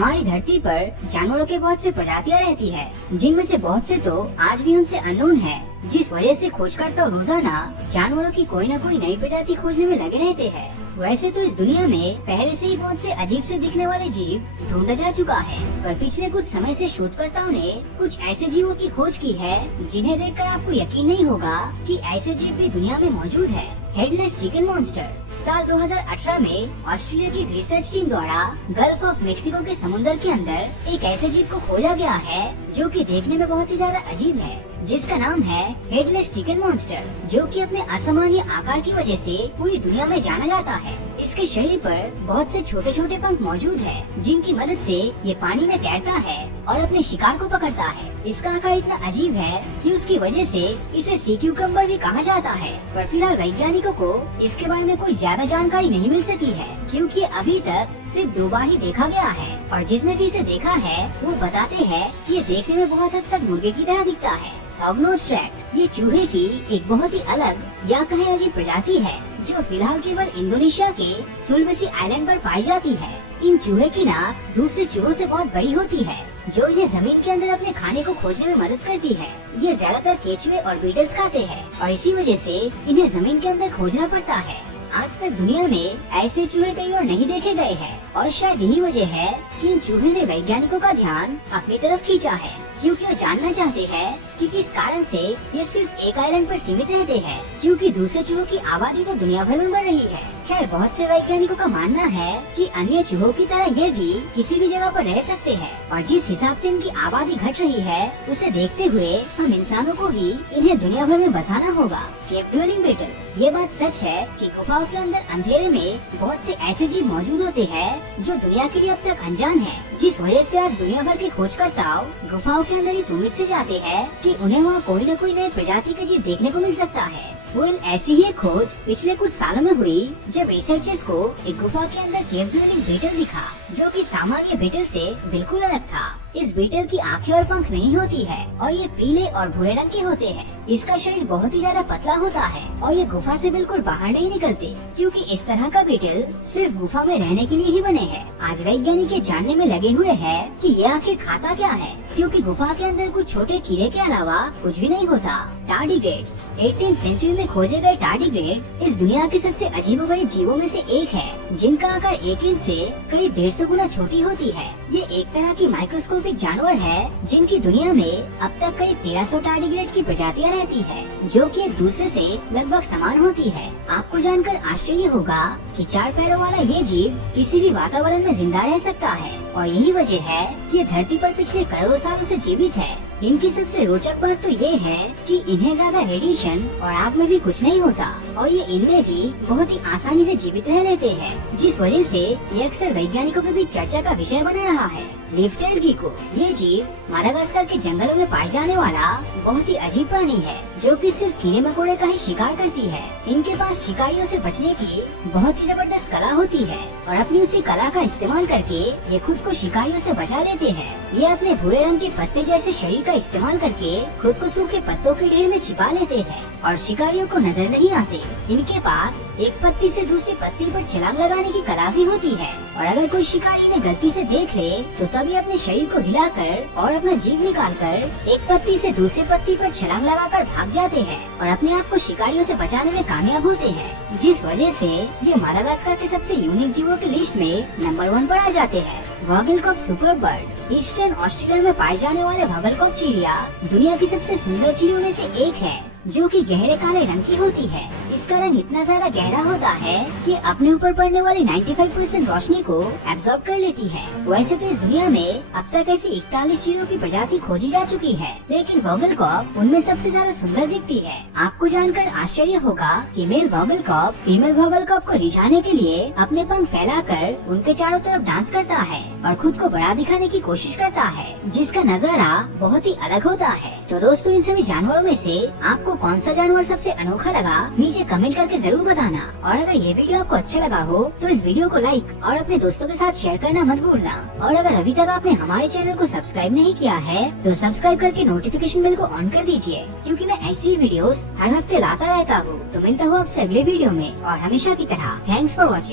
हमारी धरती पर जानवरों के बहुत से प्रजातियां रहती है, जिनमें से बहुत से तो आज भी हमसे अननोन है, जिस वजह से खोजकर्ता रोजाना जानवरों की कोई न कोई नई प्रजाति खोजने में लगे रहते हैं। वैसे तो इस दुनिया में पहले से ही बहुत से अजीब से दिखने वाले जीव ढूंढा जा चुका है, पर पिछले कुछ समय से शोधकर्ताओं ने कुछ ऐसे जीवों की खोज की है जिन्हें देखकर आपको यकीन नहीं होगा कि ऐसे जीव भी दुनिया में मौजूद है। Headless chicken monster. साल 2018 में ऑस्ट्रेलिया की रिसर्च टीम द्वारा गल्फ ऑफ मेक्सिको के समुद्र के अंदर एक ऐसे जीव को खोजा गया है जो कि देखने में बहुत ही ज्यादा अजीब है, जिसका नाम है हेडलेस चिकन मॉन्स्टर, जो कि अपने असामान्य आकार की वजह से पूरी दुनिया में जाना जाता है। इसके शरीर पर बहुत से छोटे छोटे पंख मौजूद है, जिनकी मदद से ये पानी में तैरता है और अपने शिकार को पकड़ता है। इसका आकार इतना अजीब है कि उसकी वजह से इसे सी क्यूकम्बर भी कहा जाता है, पर फिलहाल वैज्ञानिकों को इसके बारे में कोई ज्यादा जानकारी नहीं मिल सकी है, क्योंकि अभी तक सिर्फ 2 बार ही देखा गया है, और जिसने भी इसे देखा है वो बताते हैं कि ये देखने में बहुत हद तक मुर्गे की तरह दिखता है। हॉगनोज रैट। ये चूहे की एक बहुत ही अलग या कहे अजीब प्रजाति है, जो फिलहाल केवल इंडोनेशिया के सुलवेसी आइलैंड पर पाई जाती है। इन चूहे की नाक दूसरे चूहों से बहुत बड़ी होती है, जो इन्हें जमीन के अंदर अपने खाने को खोजने में मदद करती है। ये ज्यादातर केचुए और बीटल्स खाते हैं, और इसी वजह से इन्हें जमीन के अंदर खोजना पड़ता है। आज तक दुनिया में ऐसे चूहे कहीं और नहीं देखे गए हैं, और शायद यही वजह है कि इन चूहे ने वैज्ञानिकों का ध्यान अपनी तरफ खींचा है, क्योंकि वो जानना चाहते हैं कि किस कारण से ये सिर्फ एक आइलैंड पर सीमित रहते हैं, क्योंकि दूसरे चूहों की आबादी तो दुनिया भर में बढ़ रही है। खैर, बहुत से वैज्ञानिकों का मानना है कि अन्य चूहों की तरह ये भी किसी भी जगह पर रह सकते हैं, और जिस हिसाब से इनकी आबादी घट रही है उसे देखते हुए हम इंसानों को ही इन्हें दुनिया भर में बसाना होगा। केव ड्वेलिंग बीटल। ये बात सच है कि गुफाओं के अंदर अंधेरे में बहुत से ऐसे जीव मौजूद होते हैं जो दुनिया के लिए अब तक अनजान है, जिस वजह से आज दुनिया भर के खोजकर्ता गुफाओं के अंदर इस उम्मीद से जाते हैं कि उन्हें वहाँ कोई न कोई नए प्रजाति का जीव देखने को मिल सकता है। ऐसी ही एक खोज पिछले कुछ सालों में हुई, जब रिसर्चर्स को एक गुफा के अंदर केव ड्वेलिंग बीटल दिखा, जो कि सामान्य बीटल से बिल्कुल अलग था। इस बीटल की आंखें और पंख नहीं होती है, और ये पीले और भूरे रंग के होते हैं। इसका शरीर बहुत ही ज्यादा पतला होता है, और ये गुफा से बिल्कुल बाहर नहीं निकलते, क्योंकि इस तरह का बीटल सिर्फ गुफा में रहने के लिए ही बने हैं। आज वैज्ञानिक ये जानने में लगे हुए हैं कि ये आखिर खाता क्या है, क्योंकि गुफा के अंदर कुछ छोटे कीड़े के अलावा कुछ भी नहीं होता। टार्डिग्रेड्स। 18वीं सेंचुरी में खोजे गए टार्डिग्रेड इस दुनिया के सबसे अजीबोगरीब जीवों में से एक है, जिनका आकार 1 इंच से करीब 150 गुना छोटी होती है। ये एक तरह की माइक्रोस्कोपिक जानवर है, जिनकी दुनिया में अब तक करीब 1300 टार्डिग्रेड की प्रजातियां रहती है, जो कि एक दूसरे से लगभग समान होती है। आपको जानकर आश्चर्य होगा कि 4 पैरों वाला ये जीव किसी भी वातावरण में जिंदा रह सकता है, और यही वजह है कि ये धरती पर पिछले करोड़ों सालों से जीवित है। इनकी सबसे रोचक बात तो ये है कि इन्हें ज्यादा रेडिएशन और आग में भी कुछ नहीं होता, और ये इनमें भी बहुत ही आसानी से जीवित रह लेते हैं, जिस वजह से ये अक्सर वैज्ञानिकों के बीच चर्चा का विषय बना रहा है। लिफ्टेड गिको। ये जीव मादागास्कर के जंगलों में पाए जाने वाला बहुत ही अजीब प्राणी है, जो कि सिर्फ कीड़े मकोड़े का ही शिकार करती है। इनके पास शिकारियों से बचने की बहुत ही जबरदस्त कला होती है, और अपनी उसी कला का इस्तेमाल करके ये खुद को शिकारियों से बचा लेते हैं। ये अपने भूरे रंग के पत्ते जैसे शरीर का इस्तेमाल करके खुद को सूखे पत्तों के ढेर में छिपा लेते हैं, और शिकारियों को नजर नहीं आते। इनके पास एक पत्ती से दूसरी पत्ती पर छलांग लगाने की कला भी होती है, और अगर कोई शिकारी इन्हें गलती से देख ले तो तभी अपने शरीर को हिलाकर और अपना जीव निकालकर एक पत्ती से दूसरी पत्ती पर छलांग लगाकर भाग जाते हैं, और अपने आप को शिकारियों से बचाने में कामयाब होते हैं, जिस वजह से ये मादागास्कर के सबसे यूनिक जीवों की लिस्ट में नंबर 1 पर आ जाते हैं। वॉगलकॉप सुपर बर्ड। ईस्टर्न ऑस्ट्रेलिया में पाए जाने वाले वॉगलकॉप चिड़िया दुनिया की सबसे सुंदर चिड़ियों में से एक है, जो कि गहरे काले रंग की होती है। इसका रंग इतना ज्यादा गहरा होता है कि अपने ऊपर पड़ने वाली 95% रोशनी को एब्जॉर्ब कर लेती है। वैसे तो इस दुनिया में अब तक ऐसी 41 चिड़ियों की प्रजाति खोजी जा चुकी है, लेकिन वॉगलकॉप उनमें सबसे ज्यादा सुंदर दिखती है। आपको जानकर आश्चर्य होगा कि मेल वॉगलकॉप फीमेल वॉगलकॉप को रिझाने के लिए अपने पंख फैलाकर उनके चारों तरफ डांस करता है और खुद को बड़ा दिखाने की कोशिश करता है, जिसका नजारा बहुत ही अलग होता है। तो दोस्तों, इन सभी जानवरों में से आपको कौन सा जानवर सबसे अनोखा लगा, नीचे कमेंट करके जरूर बताना। और अगर ये वीडियो आपको अच्छा लगा हो तो इस वीडियो को लाइक और अपने दोस्तों के साथ शेयर करना मत भूलना। और अगर अभी तक आपने हमारे चैनल को सब्सक्राइब नहीं किया है तो सब्सक्राइब करके नोटिफिकेशन बेल को ऑन कर दीजिए, क्योंकि मैं ऐसी ही वीडियोस हर हफ्ते लाता रहता हूँ। तो मिलता हूँ आपसे अगले वीडियो में, और हमेशा की तरह थैंक्स फॉर वॉचिंग।